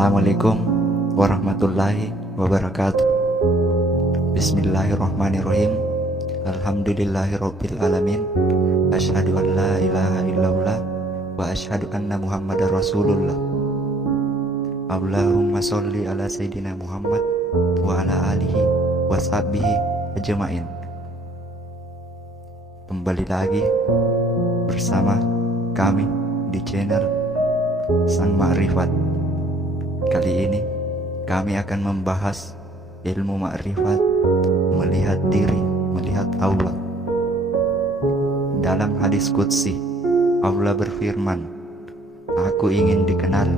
Assalamualaikum warahmatullahi wabarakatuh. Bismillahirrahmanirrahim. Alhamdulillahirabbil alamin. Asyhadu an la ilaha illallah wa asyhadu anna Muhammadar Rasulullah. Allahumma sholli ala sayyidina Muhammad wa ala alihi wa sahbihi ajmain. Kembali lagi bersama kami di channel Sang Ma'rifat. Kali ini kami akan membahas ilmu ma'rifat, melihat diri, melihat Allah. Dalam hadis qudsi, Allah berfirman, "Aku ingin dikenal,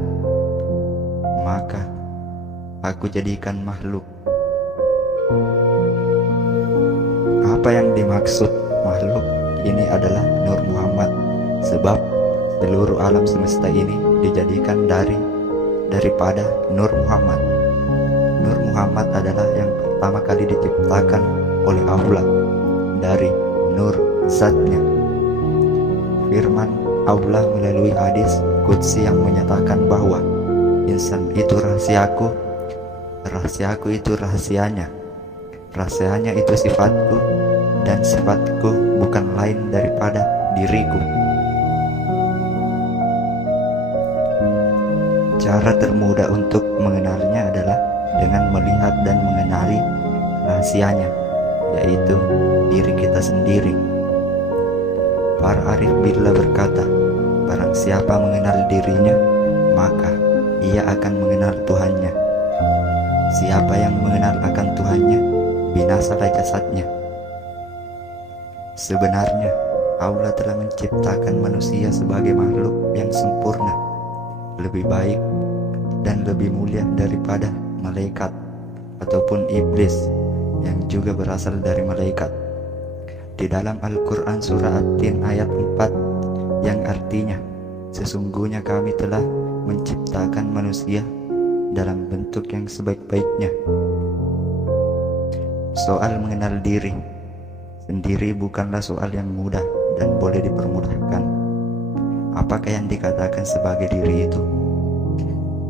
maka aku jadikan makhluk." Apa yang dimaksud makhluk ini adalah Nur Muhammad, sebab seluruh alam semesta ini dijadikan daripada Nur Muhammad. Nur Muhammad adalah yang pertama kali diciptakan oleh Allah dari Nur Zatnya. Firman Allah melalui hadis qudsi yang menyatakan bahwa insan itu rahasiaku, rahasiaku itu rahasianya, rahasianya itu sifatku, dan sifatku bukan lain daripada diriku. Cara termudah untuk mengenalnya adalah dengan melihat dan mengenali rahasianya, yaitu diri kita sendiri. Para arif billah berkata, barang siapa mengenal dirinya, maka ia akan mengenal Tuhannya. Siapa yang mengenal akan Tuhannya, binasalah jasadnya. Sebenarnya Allah telah menciptakan manusia sebagai makhluk yang sempurna, lebih baik dan lebih mulia daripada malaikat ataupun iblis yang juga berasal dari malaikat. Di dalam Al-Quran surah At-Tin ayat 4 yang artinya, sesungguhnya kami telah menciptakan manusia dalam bentuk yang sebaik-baiknya. Soal mengenal diri sendiri bukanlah soal yang mudah dan boleh dipermudahkan. Apakah yang dikatakan sebagai diri itu?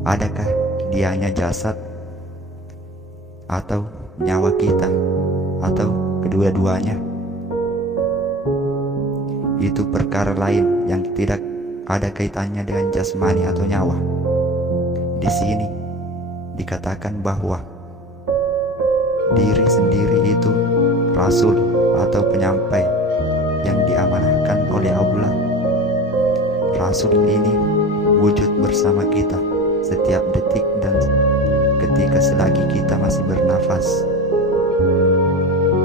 Adakah dia hanya jasad, atau nyawa kita, atau kedua-duanya? Itu perkara lain yang tidak ada kaitannya dengan jasmani atau nyawa. Di sini dikatakan bahwa diri sendiri itu rasul atau penyampai yang diamanahkan oleh Allah. Rasul ini wujud bersama kita setiap detik dan ketika selagi kita masih bernafas.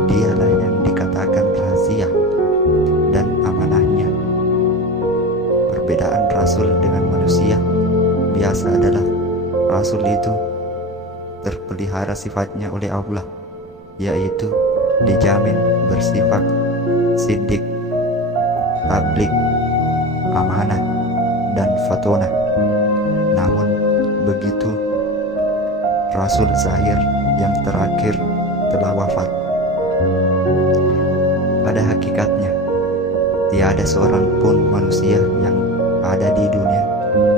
Dialah yang dikatakan rahasia dan amanahnya. Perbedaan rasul dengan manusia biasa adalah rasul itu terpelihara sifatnya oleh Allah, yaitu dijamin bersifat siddiq, tabligh, amanah, dan fatonah. Namun begitu Rasul Zahir yang terakhir telah wafat. Pada hakikatnya tiada seorang pun manusia yang ada di dunia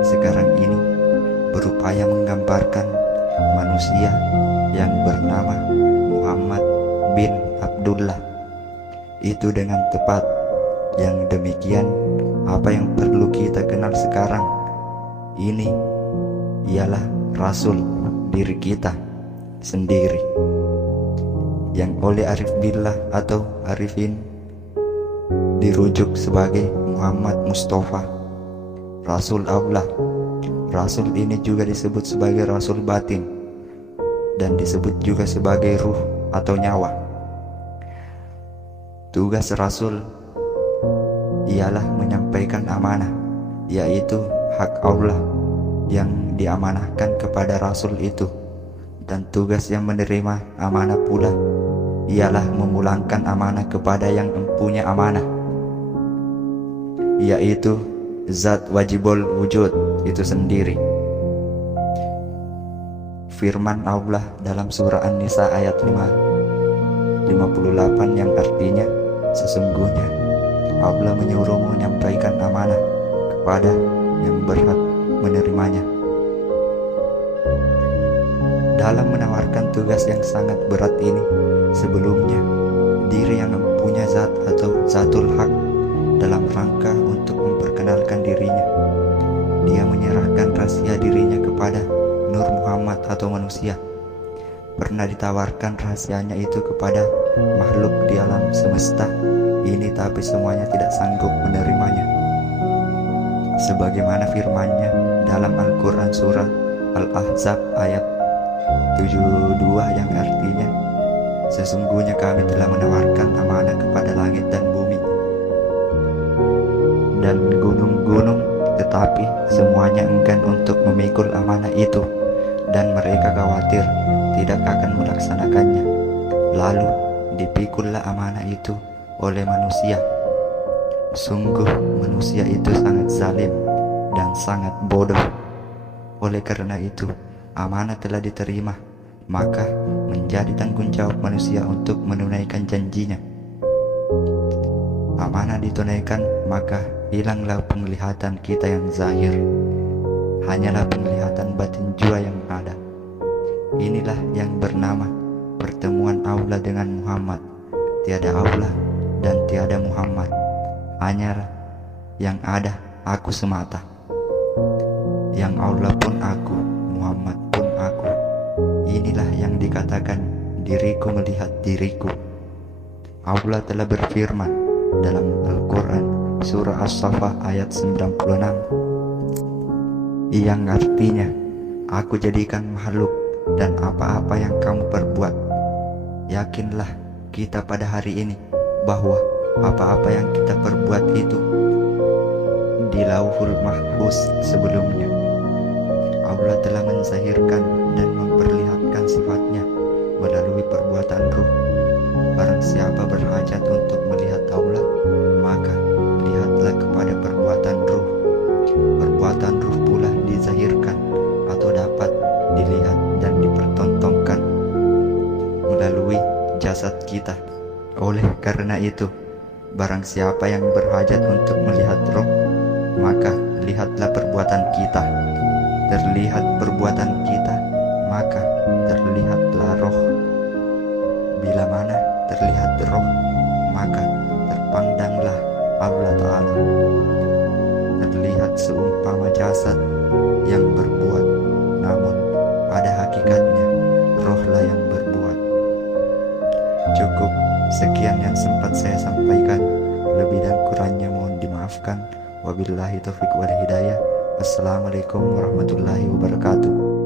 sekarang ini berupaya menggambarkan manusia yang bernama Muhammad bin Abdullah itu dengan tepat. Yang demikian, apa yang perlu kita kenal sekarang ini ialah Rasul diri kita sendiri, yang oleh Arif Billah atau Arifin dirujuk sebagai Muhammad Mustafa, Rasul Allah. Rasul ini juga disebut sebagai Rasul batin dan disebut juga sebagai ruh atau nyawa. Tugas Rasul ialah menyampaikan amanah, yaitu hak Allah yang diamanahkan kepada Rasul itu, dan tugas yang menerima amanah pula ialah memulangkan amanah kepada yang mempunyai amanah, yaitu Zat wajibul wujud itu sendiri. Firman Allah dalam surah An-Nisa ayat 58 yang artinya, sesungguhnya Allah menyuruhmu menyampaikan amanah kepada yang berhak menerimanya. Dalam menawarkan tugas yang sangat berat ini, sebelumnya diri yang mempunyai zat atau zatul hak dalam rangka untuk memperkenalkan dirinya, dia menyerahkan rahasia dirinya kepada Nur Muhammad atau manusia. Pernah ditawarkan rahasianya itu kepada makhluk di alam semesta ini, tapi semuanya tidak sanggup menerimanya. Sebagaimana firman-Nya dalam Al-Quran Surah Al-Ahzab ayat 72 yang artinya, sesungguhnya kami telah menawarkan amanah kepada langit dan bumi dan gunung-gunung, tetapi semuanya enggan untuk memikul amanah itu, dan mereka khawatir tidak akan melaksanakannya. Lalu dipikullah amanah itu oleh manusia. Sungguh manusia itu sangat zalim dan sangat bodoh. Oleh karena itu, amanah telah diterima, maka menjadi tanggung jawab manusia untuk menunaikan janjinya. Amanah ditunaikan, maka hilanglah penglihatan kita yang zahir. Hanyalah penglihatan batin jua yang ada. Inilah yang bernama pertemuan Allah dengan Muhammad. Tiada Allah dan tiada Muhammad, hanyalah yang ada aku semata. Yang Allah pun aku, Muhammad pun aku. Inilah yang dikatakan diriku melihat diriku. Allah telah berfirman dalam Al-Quran Surah As-Saffat ayat 96, yang artinya, aku jadikan makhluk dan apa-apa yang kamu perbuat. Yakinlah kita pada hari ini bahwa apa-apa yang kita perbuat itu di Lauhul Mahfuz sebelumnya. Allah telah menzahirkan dan memperlihatkan sifatnya melalui perbuatan ruh. Barang siapa berhajat untuk melihat Allah, maka lihatlah kepada perbuatan ruh. Perbuatan ruh pula dizahirkan atau dapat dilihat dan dipertontonkan melalui jasad kita. Oleh karena itu, barang siapa yang berhajat untuk melihat roh, maka lihatlah perbuatan kita. Terlihat perbuatan kita, maka terlihatlah roh. Bila mana terlihat roh, maka terpandanglah Allah Ta'ala. Terlihat seumpama jasad yang berbuat, namun pada hakikatnya rohlah yang berbuat. Cukup sekian yang sempat saya sampaikan. Lebih dan kurangnya mohon dimaafkan. Wabillahi taufiq wal hidayah. Assalamualaikum warahmatullahi wabarakatuh.